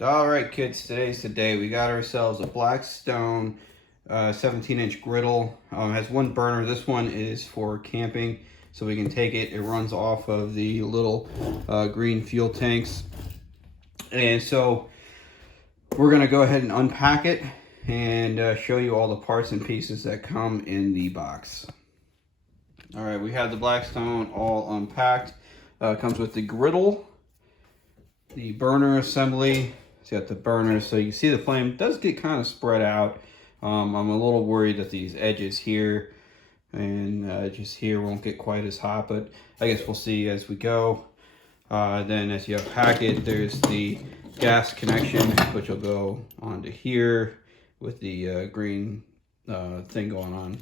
All right, kids, today's the day. We got ourselves a Blackstone 17-inch griddle. Has one burner. This one is for camping, so we can take it. It runs off of the little green fuel tanks. And so we're going to go ahead and unpack it and show you all the parts and pieces that come in the box. All right, we have the Blackstone all unpacked. Comes with the griddle, the burner assembly. It's got the burner, so you see the flame does get kind of spread out. I'm a little worried that these edges here and edges here won't get quite as hot, but I guess we'll see as we go. Then as you unpack it, there's the gas connection, which will go onto here with the green thing going on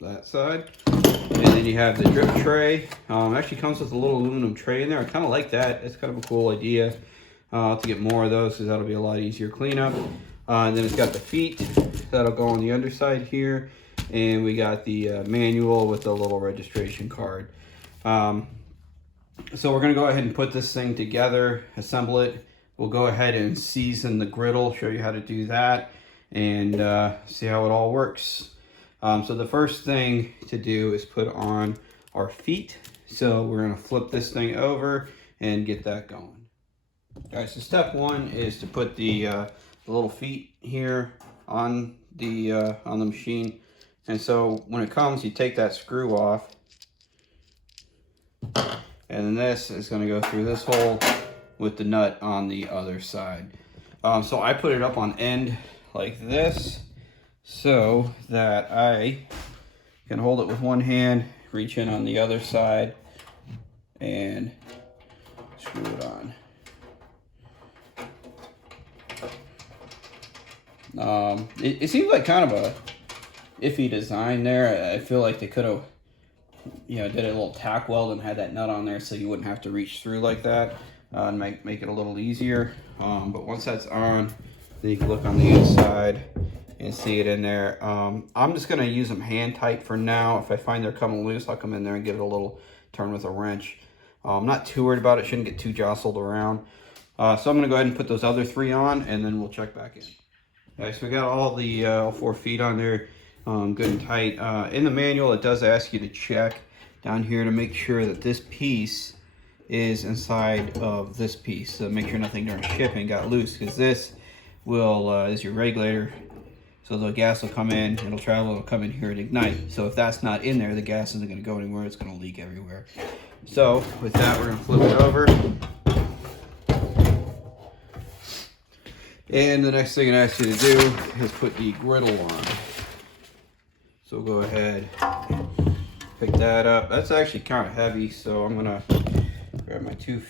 that side. And then you have the drip tray. It actually comes with a little aluminum tray in there. I kind of like that. It's kind of a cool idea to get more of those, because that'll be a lot easier cleanup. And then it's got the feet that'll go on the underside here. And we got the manual with a little registration card. So we're going to go ahead and put this thing together, assemble it. We'll go ahead and season the griddle, show you how to do that, and see how it all works. So the first thing to do is put on our feet. So we're going to flip this thing over and get that going. All right, so step one is to put the little feet here on the machine. And so when it comes, you take that screw off, and then this is going to go through this hole with the nut on the other side. So I put it up on end like this, so that I can hold it with one hand, reach in on the other side, and screw it on. It seems like kind of a iffy design there. I feel like they could have, did a little tack weld and had that nut on there so you wouldn't have to reach through like that, and make it a little easier. But once that's on, then you can look on the inside and see it in there. I'm just going to use them hand tight for now. If I find they're coming loose, I'll come in there and give it a little turn with a wrench. I'm not too worried about it. Shouldn't get too jostled around. So I'm going to go ahead and put those other three on, and then we'll check back in. All right, so we got all the all 4 feet on there, good and tight. In the manual, it does ask you to check down here to make sure that this piece is inside of this piece. So make sure nothing during shipping got loose, because this will is your regulator. So the gas will come in, it'll travel, it'll come in here and ignite. So if that's not in there, the gas isn't going to go anywhere. It's going to leak everywhere. So with that, we're going to flip it over. And the next thing it asks you to do is put the griddle on. So go ahead, pick that up. That's actually kind of heavy, so I'm going to grab my two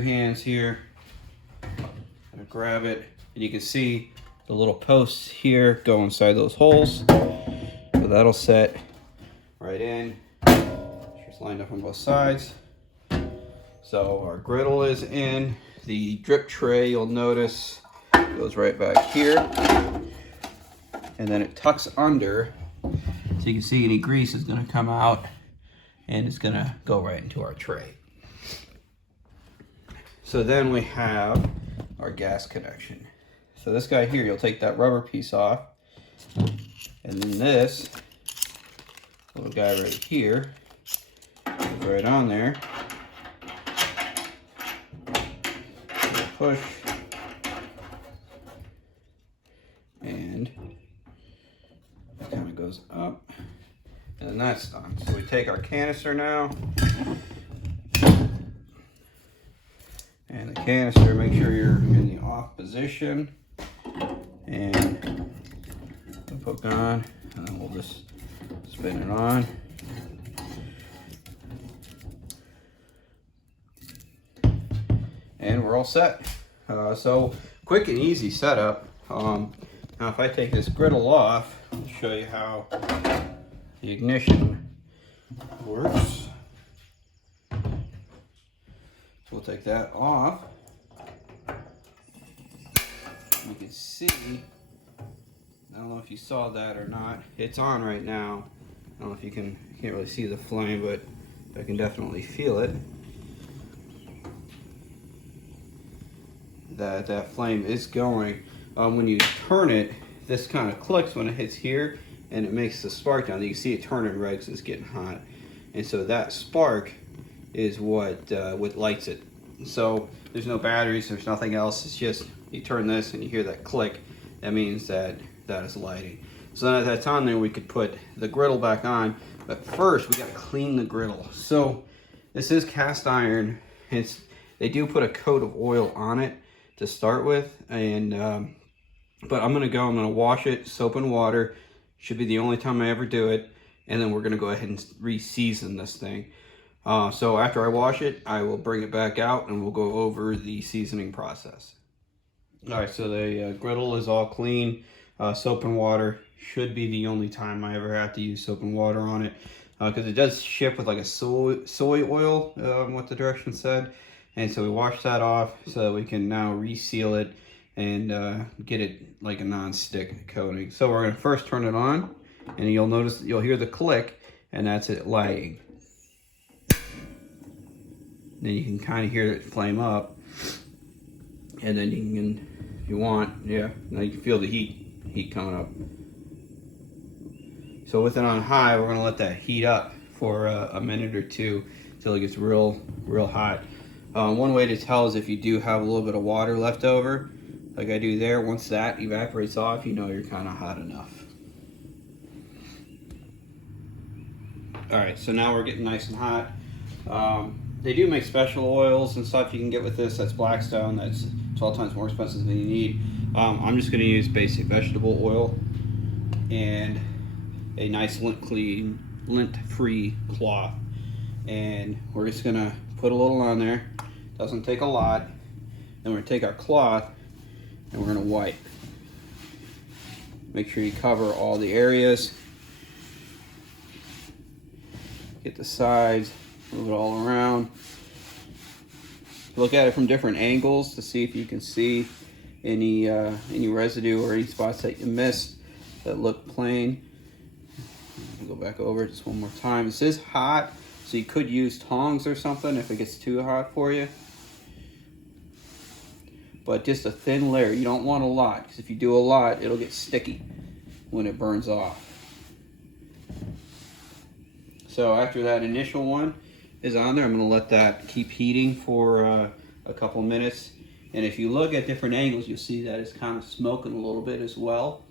hands here. I'm going to grab it, and you can see the little posts here go inside those holes. So that'll set right in. Just lined up on both sides. So our griddle is in. The drip tray, you'll notice, goes right back here. And then it tucks under. So you can see any grease is going to come out, and it's going to go right into our tray. So then we have our gas connection. So this guy here, you'll take that rubber piece off, and then this little guy right here goes right on there. Push, and it kind of goes up, and then that's done. So we take our canister now, and the canister, make sure you're in the off position, and hook on, and then we'll just spin it on. And we're all set. So quick and easy setup. Now if I take this griddle off, I'll show you how the ignition works. So we'll take that off. You can see, I don't know if you saw that or not, it's on right now. I don't know if you can't really see the flame, but I can definitely feel it. that that flame is going. When you turn it, this kind of clicks when it hits here, and it makes the spark down. You can see it turning red because it's getting hot, and so that spark is what lights it. So there's no batteries, there's nothing else. It's just you turn this and you hear that click. That means that that is lighting. So then at that time there, we could put the griddle back on. But first, we got to clean the griddle. So this is cast iron. They do put a coat of oil on it to start with, and but I'm gonna wash it, soap and water. Should be the only time I ever do it, and then we're gonna go ahead and re-season this thing. So after I wash it, I will bring it back out and we'll go over the seasoning process. All right, so the griddle is all clean. Soap and water should be the only time I ever have to use soap and water on it, because it does ship with like a soy oil, what the directions said. And so we wash that off so that we can now reseal it and get it like a non-stick coating. So we're gonna first turn it on, and you'll hear the click, and that's it lighting. Then you can kind of hear it flame up, and then you can, if you want, yeah, now you can feel the heat coming up. So with it on high, we're gonna let that heat up for a minute or two until it gets real hot. One way to tell is if you do have a little bit of water left over, like I do there. Once that evaporates off, you know you're kind of hot enough. All right, so now we're getting nice and hot. They do make special oils and stuff you can get with this. That's Blackstone. That's 12 times more expensive than you need. I'm just gonna use basic vegetable oil and a nice lint-free cloth. And we're just gonna put a little on there. Doesn't take a lot. Then we're gonna take our cloth and we're gonna wipe. Make sure you cover all the areas. Get the sides, move it all around. Look at it from different angles to see if you can see any residue or any spots that you missed that look plain. Go back over it just one more time. This is hot, so you could use tongs or something if it gets too hot for you. But just a thin layer. You don't want a lot, because if you do a lot, it'll get sticky when it burns off. So after that initial one is on there, I'm going to let that keep heating for a couple minutes. And if you look at different angles, you'll see that it's kind of smoking a little bit as well,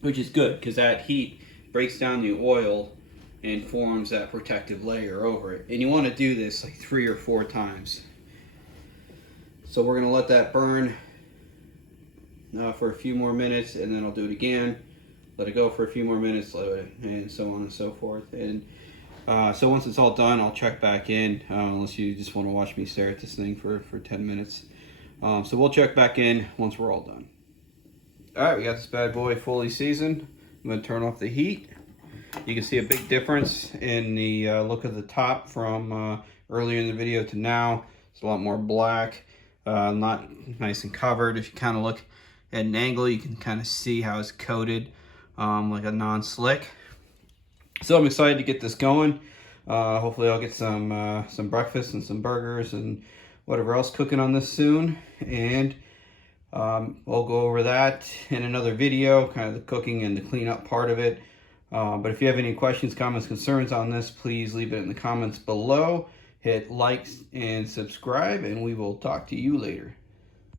which is good because that heat breaks down the oil and forms that protective layer over it. And you want to do this like 3 or 4 times. So we're going to let that burn for a few more minutes, and then I'll do it again. Let it go for a few more minutes, and so on and so forth. And so once it's all done, I'll check back in, unless you just want to watch me stare at this thing for 10 minutes. So we'll check back in once we're all done. All right, we got this bad boy fully seasoned. I'm going to turn off the heat. You can see a big difference in the look of the top from earlier in the video to now. It's a lot more black, not nice and covered. If you kind of look at an angle, you can kind of see how it's coated like a non-slick. So I'm excited to get this going. Hopefully I'll get some breakfast and some burgers and whatever else cooking on this soon. And we'll go over that in another video, kind of the cooking and the cleanup part of it. But if you have any questions, comments, concerns on this, please leave it in the comments below. Hit like and subscribe, and we will talk to you later.